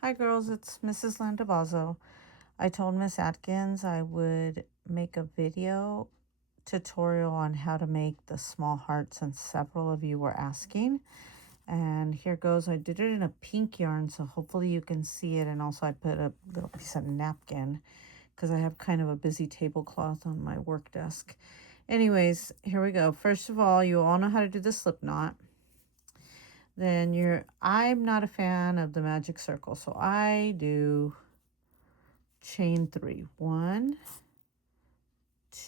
Hi girls, it's Mrs. Landavazo. I told Miss Atkins I would make a video tutorial on how to make the small hearts, and several of you were asking. And here goes. I did it in a pink yarn, so hopefully you can see it. And also I put a little piece of napkin because I have kind of a busy tablecloth on my work desk. Anyways, here we go. First of all, you all know how to do the slip knot. Then I'm not a fan of the magic circle, so I do chain 3. 1,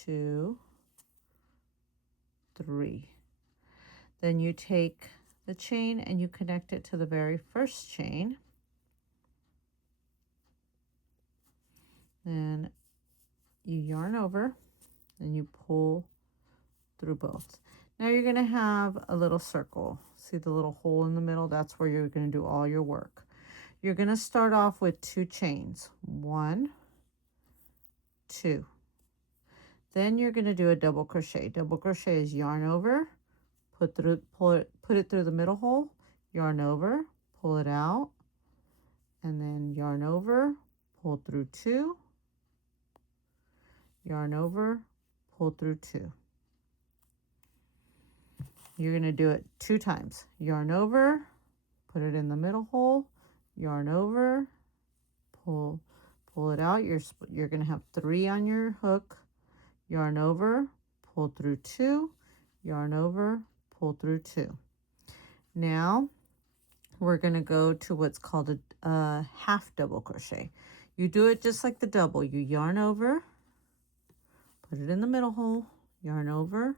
2, 3. Then you take the chain and you connect it to the very first chain. Then you yarn over, and you pull through both. Now you're going to have a little circle. See the little hole in the middle? That's where you're going to do all your work. You're going to start off with 2 chains. 1, 2. Then you're going to do a double crochet. Double crochet is yarn over, put it through the middle hole, yarn over, pull it out, and then yarn over, pull through 2, yarn over, pull through 2. You're going to do it 2 times. Yarn over, put it in the middle hole, yarn over, pull it out. You're going to have 3 on your hook. Yarn over, pull through 2, yarn over, pull through 2. Now we're going to go to what's called a half double crochet. You do it just like the double. You yarn over, put it in the middle hole, yarn over,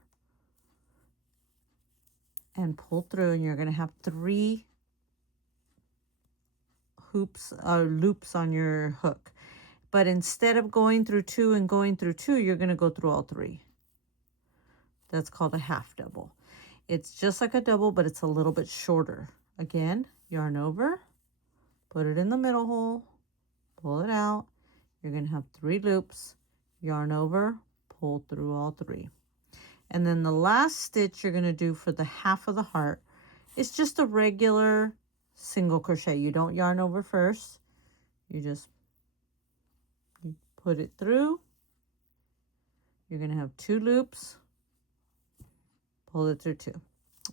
and pull through, and you're going to have 3 hoops or loops on your hook. But instead of going through 2 and going through 2, you're going to go through all 3. That's called a half double. It's just like a double, but it's a little bit shorter. Again, yarn over, put it in the middle hole, pull it out. You're going to have 3 loops, yarn over, pull through all 3. And then the last stitch you're going to do for the half of the heart is just a regular single crochet. You don't yarn over first. You just put it through. You're going to have 2 loops, pull it through 2.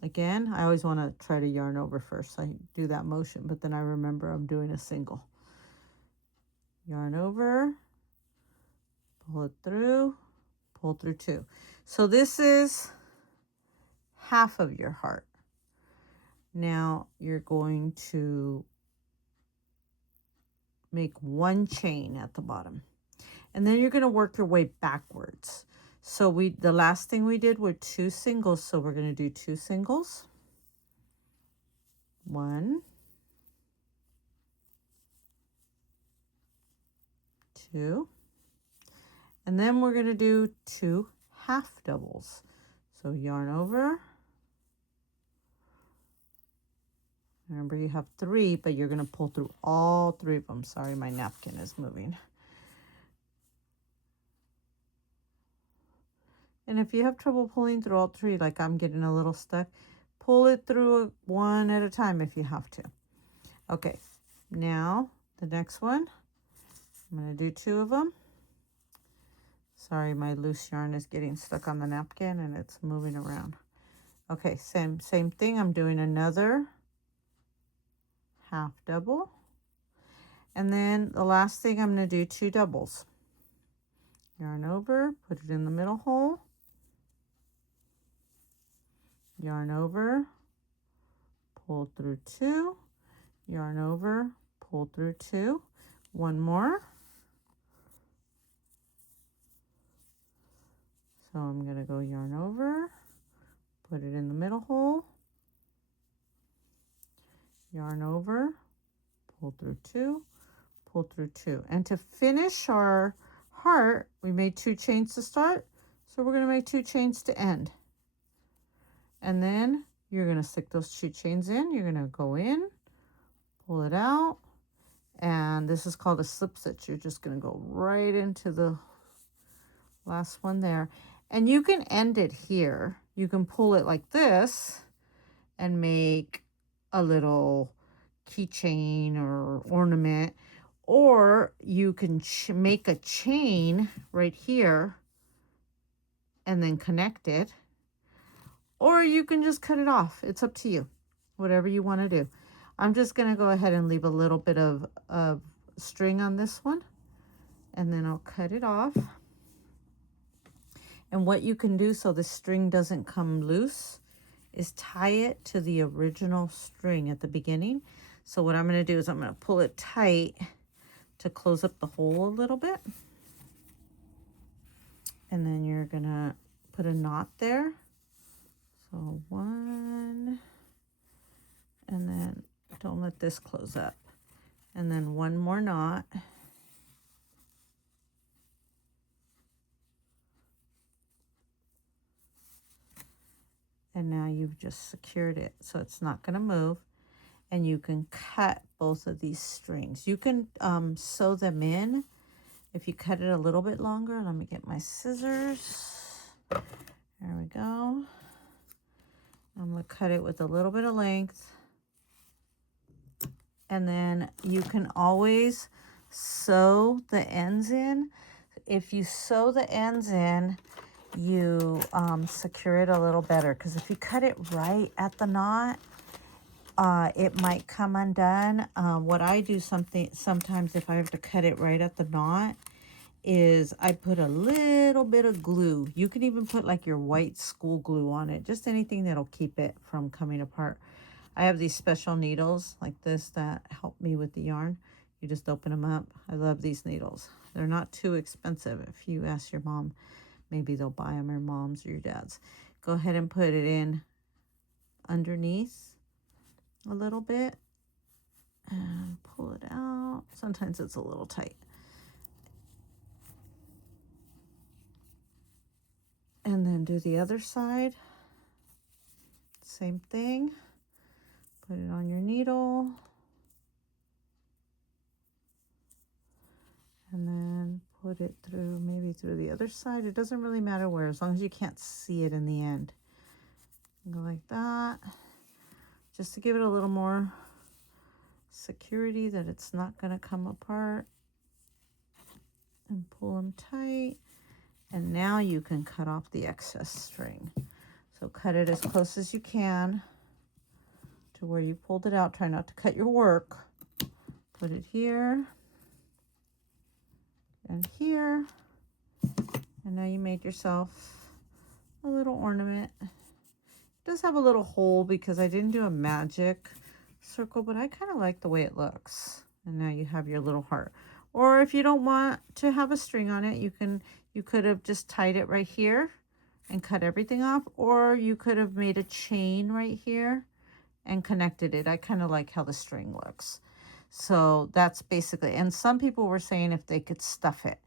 Again, I always want to try to yarn over first. I do that motion, but then I remember I'm doing a single. Yarn over, pull it through, pull through 2. So this is half of your heart. Now you're going to make 1 chain at the bottom, and then you're going to work your way backwards. So the last thing we did were 2 singles, so we're going to do 2 singles. 1, 2, and then we're going to do 2 half doubles. So yarn over. Remember, you have 3, but you're going to pull through all 3 of them. Sorry, my napkin is moving. And if you have trouble pulling through all 3, like I'm getting a little stuck, pull it through 1 at a time if you have to. Okay, now the next one, I'm going to do 2 of them. Sorry, my loose yarn is getting stuck on the napkin and it's moving around. Okay, same thing. I'm doing another half double. And then the last thing, I'm going to do 2 doubles. Yarn over, put it in the middle hole. Yarn over, pull through 2, yarn over, pull through 2. 1 more. So I'm going to go yarn over, put it in the middle hole, yarn over, pull through 2, pull through 2. And to finish our heart, we made 2 chains to start, so we're going to make 2 chains to end. And then you're going to stick those 2 chains in. You're going to go in, pull it out, and this is called a slip stitch. You're just going to go right into the last one there. And you can end it here. You can pull it like this and make a little keychain or ornament, or you can make a chain right here and then connect it, or you can just cut it off. It's up to you, whatever you want to do. I'm just going to go ahead and leave a little bit of string on this one, and then I'll cut it off. And what you can do so the string doesn't come loose is tie it to the original string at the beginning. So what I'm going to do is I'm going to pull it tight to close up the hole a little bit. And then you're going to put a knot there. So 1, and then don't let this close up. And then 1 more knot. And now you've just secured it so it's not going to move. And you can cut both of these strings. You can sew them in if you cut it a little bit longer. Let me get my scissors. There we go. I'm going to cut it with a little bit of length. And then you can always sew the ends in. If you sew the ends in, you secure it a little better, because if you cut it right at the knot, it might come undone. What I do sometimes if I have to cut it right at the knot is I put a little bit of glue. You can even put like your white school glue on it, just anything that'll keep it from coming apart. I have these special needles like this that help me with the yarn. You just open them up. I love these needles. They're not too expensive. If you ask your mom, maybe they'll buy them, or mom's or your dad's. Go ahead and put it in underneath a little bit and pull it out. Sometimes it's a little tight. And then do the other side. Same thing. Put it on your needle. And then put it through, maybe through the other side. It doesn't really matter where, as long as you can't see it in the end. Go like that. Just to give it a little more security that it's not going to come apart. And pull them tight. And now you can cut off the excess string. So cut it as close as you can to where you pulled it out. Try not to cut your work. Put it here and here. And now you made yourself a little ornament. It does have a little hole because I didn't do a magic circle, but I kind of like the way it looks. And now you have your little heart. Or if you don't want to have a string on it, you could have just tied it right here and cut everything off, or you could have made a chain right here and connected it. I kind of like how the string looks. So that's basically, and some people were saying if they could stuff it.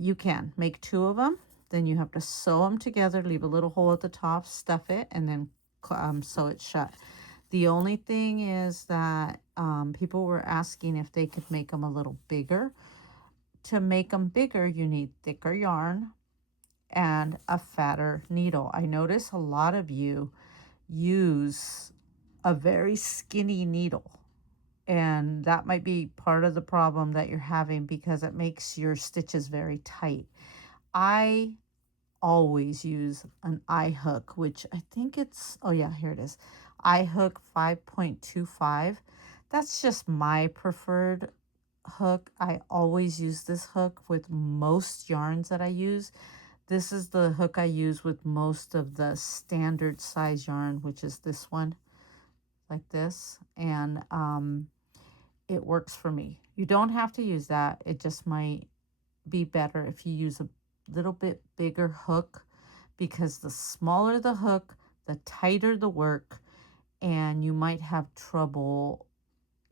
You can make 2 of them. Then you have to sew them together, leave a little hole at the top, stuff it, and then sew it shut. The only thing is that people were asking if they could make them a little bigger. To make them bigger, you need thicker yarn and a fatter needle. I notice a lot of you use a very skinny needle, and that might be part of the problem that you're having because it makes your stitches very tight. I always use an eye hook, which I think it's, oh yeah, here it is. Eye hook 5.25. That's just my preferred hook. I always use this hook with most yarns that I use. This is the hook I use with most of the standard size yarn, which is this one, like this. And it works for me. You don't have to use that. It just might be better if you use a little bit bigger hook, because the smaller the hook, the tighter the work, and you might have trouble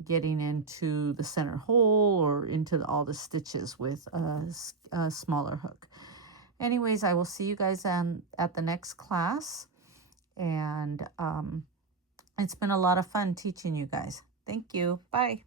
getting into the center hole or into all the stitches with a smaller hook. Anyways, I will see you guys at the next class, and it's been a lot of fun teaching you guys. Thank you. Bye.